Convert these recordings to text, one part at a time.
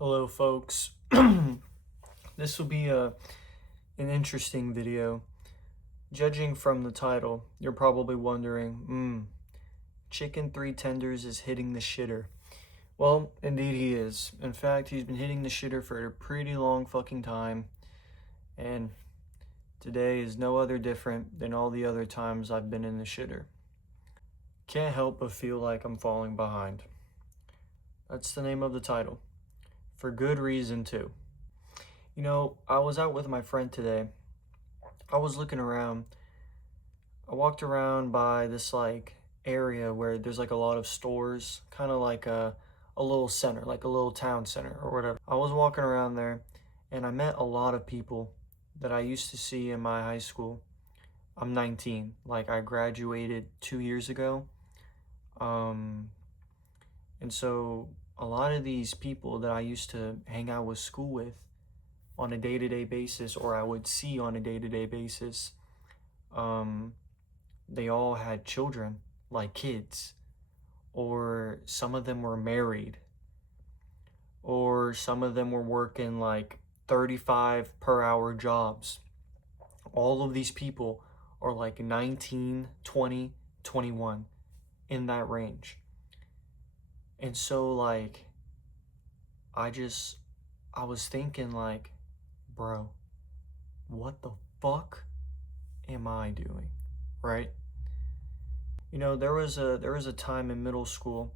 Hello, folks. This will be an interesting video. Judging from the title, you're probably wondering, Chicken Three Tenders is hitting the shitter. Well, indeed he is. In fact, he's been hitting the shitter for a pretty long fucking time, and today is no other different than all the other times I've been in the shitter. Can't help but feel like I'm falling behind. That's the name of the title. For good reason, too. You know, I was out with my friend today. I was looking around. I walked around by this area where there's like a lot of stores, kind of like a little center, like a little town center or whatever. I was walking around there and I met a lot of people that I used to see in my high school. I'm 19. Like I graduated 2 years ago. Um and so a lot of these people that I used to hang out with school with on a day-to-day basis, or I would see on a day-to-day basis, um they all had children, like kids, or some of them were married, or some of them were working like 35 per hour jobs. All of these people are like 19, 20, 21, in that range. And so I just I was thinking bro, what the fuck am I doing? Right? You know, there was a time in middle school.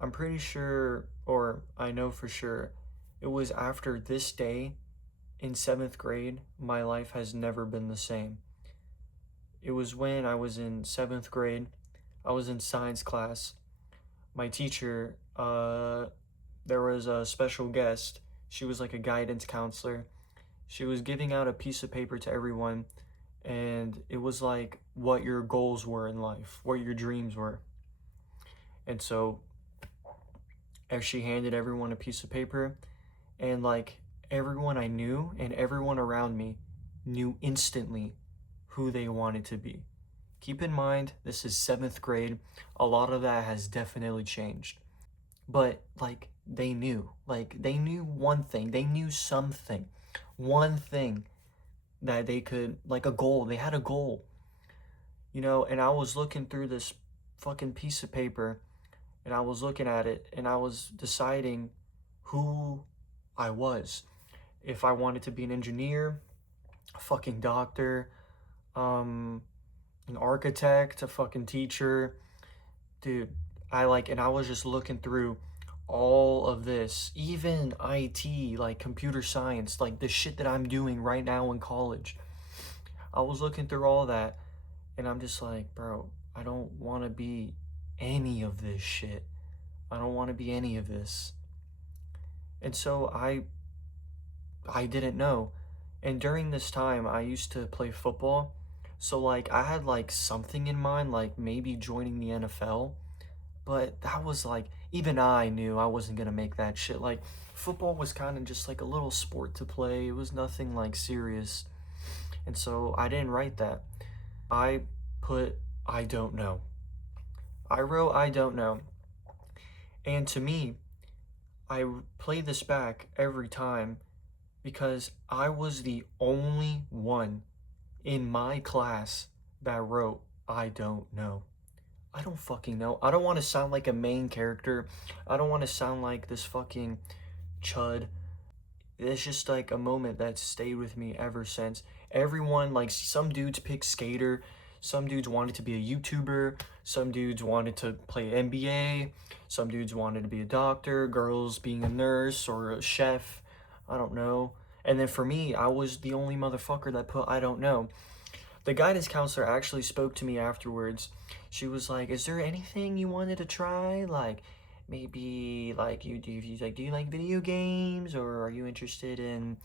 I'm pretty sure, or I know for sure, it was after this day in seventh grade, my life has never been the same. It was when I was in seventh grade. I was in science class. My teacher, there was a special guest. She was like a guidance counselor. She was giving out a piece of paper to everyone, and it was like what your goals were in life, what your dreams were. And so as she handed everyone a piece of paper, and everyone I knew and everyone around me knew instantly who they wanted to be. Keep in mind, this is seventh grade. A lot of that has definitely changed. But they knew one thing, they knew something, one thing that they could, like a goal. They had a goal, and I was looking through this fucking piece of paper, and I was looking at it, and I was deciding who I was. If I wanted to be an engineer, a fucking doctor, um, an architect, a fucking teacher, dude. And I was just looking through all of this, even IT, like computer science, like the shit that I'm doing right now in college. I was looking through all that, and I'm just like, bro, I don't want to be any of this shit. I don't want to be any of this. And so I didn't know. And during this time, I used to play football. So I had something in mind, like maybe joining the NFL. But that was even I knew I wasn't gonna make that shit. Like football was kind of just like a little sport to play. It was nothing serious. And so I didn't write that. I put I don't know. I wrote I don't know. And to me, I play this back every time because I was the only one in my class that wrote I don't know. I don't fucking know. I don't want to sound like a main character. I don't want to sound like this fucking chud. It's just a moment that stayed with me ever since. Everyone, some dudes picked skater, some dudes wanted to be a YouTuber, some dudes wanted to play NBA, some dudes wanted to be a doctor, girls being a nurse or a chef. I don't know. And then for me, I was the only motherfucker that put I don't know. The guidance counselor actually spoke to me afterwards. She was like, "Is there anything you wanted to try? Like, maybe do you like video games, or are you interested in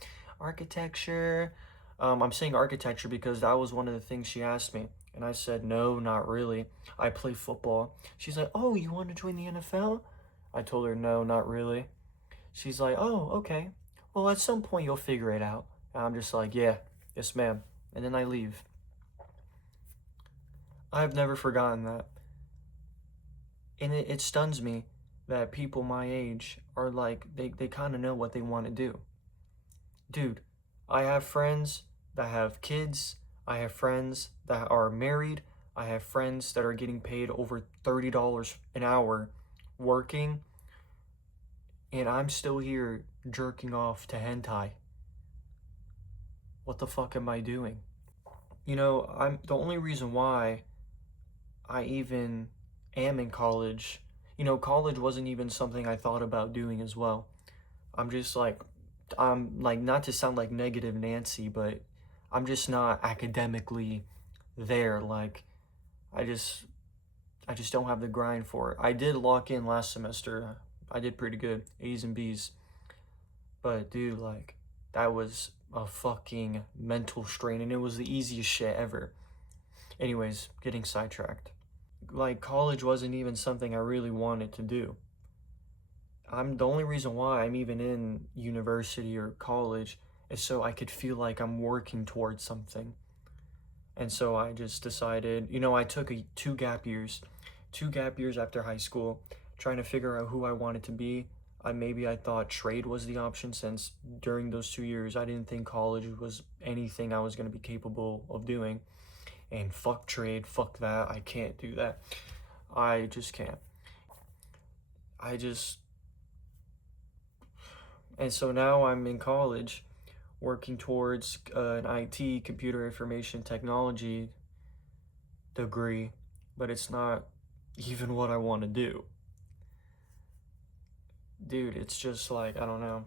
architecture?" I'm saying architecture because that was one of the things she asked me, and I said no, not really. I play football. She's like, "Oh, you want to join the NFL?" I told her no, not really. She's like, "Oh, okay. Well, at some point you'll figure it out." And I'm just like, "Yeah, yes, ma'am." And then I leave. I've never forgotten that. And it stuns me that people my age are like, they kind of know what they want to do. Dude, I have friends that have kids. I have friends that are married. I have friends that are getting paid over $30 an hour working, and I'm still here jerking off to hentai. What the fuck am I doing? You know, I'm the only reason why I even am in college. You know, college wasn't even something I thought about doing as well. I'm just like, I'm like, not to sound like negative Nancy, but I'm just not academically there. Like, I just, I just don't have the grind for it. I did lock in last semester. I did pretty good, A's and B's. But dude, like, that was a fucking mental strain, and it was the easiest shit ever. Anyways, getting sidetracked. Like, college wasn't even something I really wanted to do. I'm the only reason why I'm even in university or college is so I could feel like I'm working towards something. And so I just decided, you know, I took 2 gap years after high school, trying to figure out who I wanted to be. Maybe I thought trade was the option, since during those 2 years I didn't think college was anything I was going to be capable of doing. And fuck trade, fuck that, I can't do that. I just can't. I just And so now I'm in college working towards an IT, computer information technology degree, but it's not even what I want to do. Dude, it's just like, I don't know.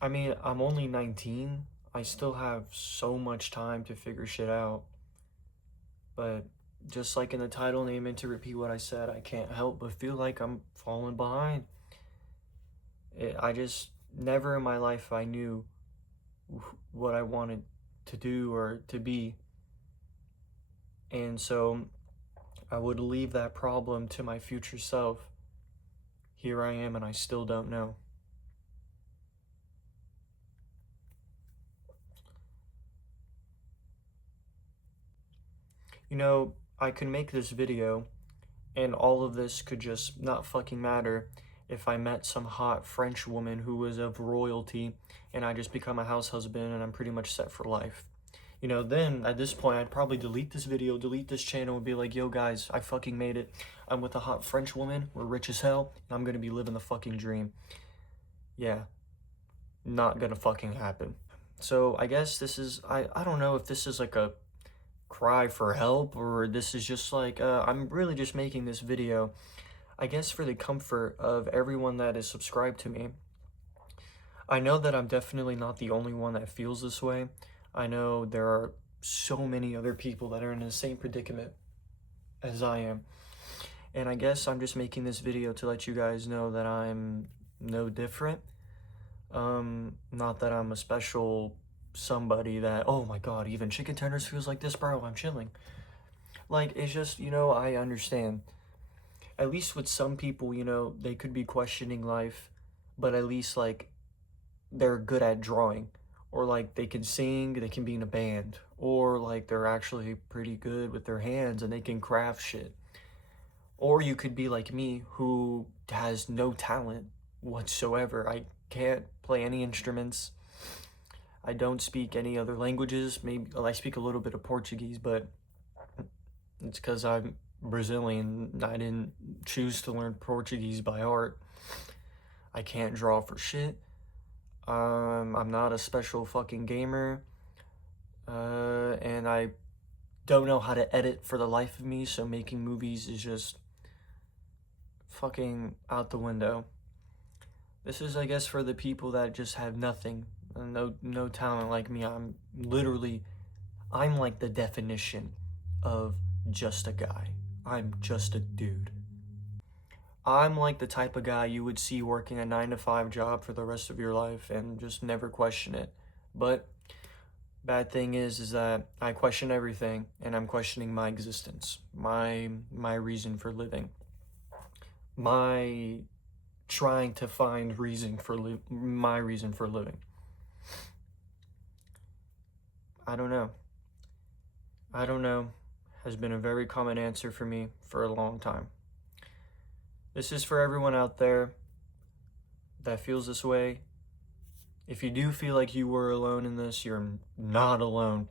I mean, I'm only 19. I still have so much time to figure shit out. But just like in the title name, and to repeat what I said, I can't help but feel like I'm falling behind. I just never in my life I knew what I wanted to do or to be. And so I would leave that problem to my future self. Here I am, and I still don't know. You know, I could make this video, and all of this could just not fucking matter if I met some hot French woman who was of royalty, and I just become a house husband, and I'm pretty much set for life. You know, then at this point, I'd probably delete this video, delete this channel, and be like, yo guys, I fucking made it. I'm with a hot French woman, we're rich as hell, and I'm gonna be living the fucking dream. Yeah, not gonna fucking happen. So I guess this is, I don't know if this is like a cry for help, or this is just like, I'm really just making this video, I guess, for the comfort of everyone that is subscribed to me. I know that I'm definitely not the only one that feels this way. I know there are so many other people that are in the same predicament as I am. And I guess I'm just making this video to let you guys know that I'm no different. Not that I'm a special somebody that, oh my god, even chicken tenders feels like this, bro, I'm chilling. Like, it's just, you know, I understand. At least with some people, you know, they could be questioning life, but at least, like, they're good at drawing. Or, like, they can sing, they can be in a band. Or, like, they're actually pretty good with their hands and they can craft shit. Or you could be like me, who has no talent whatsoever. I can't play any instruments. I don't speak any other languages. Maybe I speak a little bit of Portuguese, but it's because I'm Brazilian. I didn't choose to learn Portuguese by heart. I can't draw for shit. I'm not a special fucking gamer. And I don't know how to edit for the life of me, so making movies is just fucking out the window. This is, I guess, for the people that just have nothing, no talent like me. I'm like the definition of just a guy. I'm just a dude. I'm like the type of guy you would see working a 9 to 5 job for the rest of your life and just never question it. But bad thing is that I question everything, and I'm questioning my existence, my reason for living, my trying to find my reason for living. I don't know. I don't know, has been a very common answer for me for a long time. This is for everyone out there that feels this way. If you do feel like you were alone in this, you're not alone.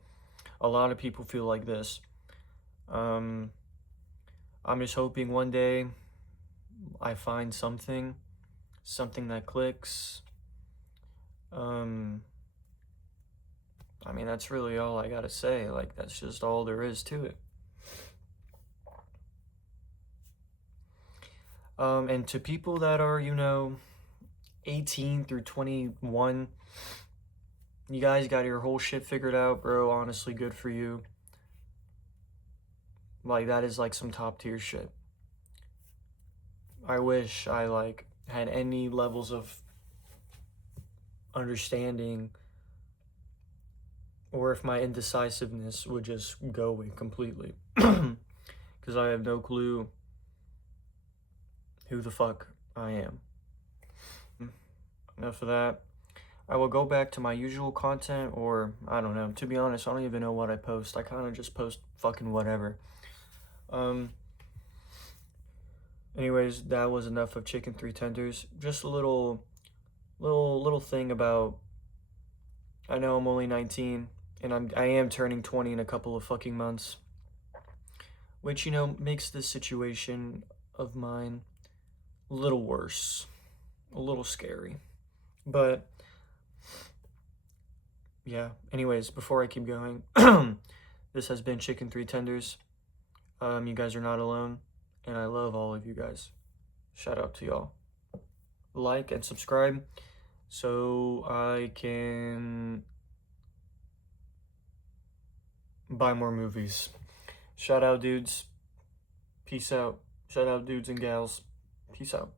A lot of people feel like this. I'm just hoping one day I find something that clicks. I mean, that's really all I gotta say. Like, that's just all there is to it. And to people that are, 18 through 21, you guys got your whole shit figured out, bro. Honestly, good for you. Like, that is like some top tier shit. I wish I like had any levels of understanding, or if my indecisiveness would just go away completely. Because I have no clue who the fuck I am. Enough of that. I will go back to my usual content, or I don't know. To be honest, I don't even know what I post. I kind of just post fucking whatever. Anyways, that was enough of chicken three tenders. Just a little thing about, I know I'm only 19 and I am turning 20 in a couple of fucking months, which makes this situation of mine a little worse, a little scary. But yeah, anyways, before I keep going, this has been Chicken Three Tenders. You guys are not alone, and I love all of you guys. Shout out to y'all. Like and subscribe so I can buy more movies. Shout out, dudes. Peace out. Shout out, dudes and gals. Peace out.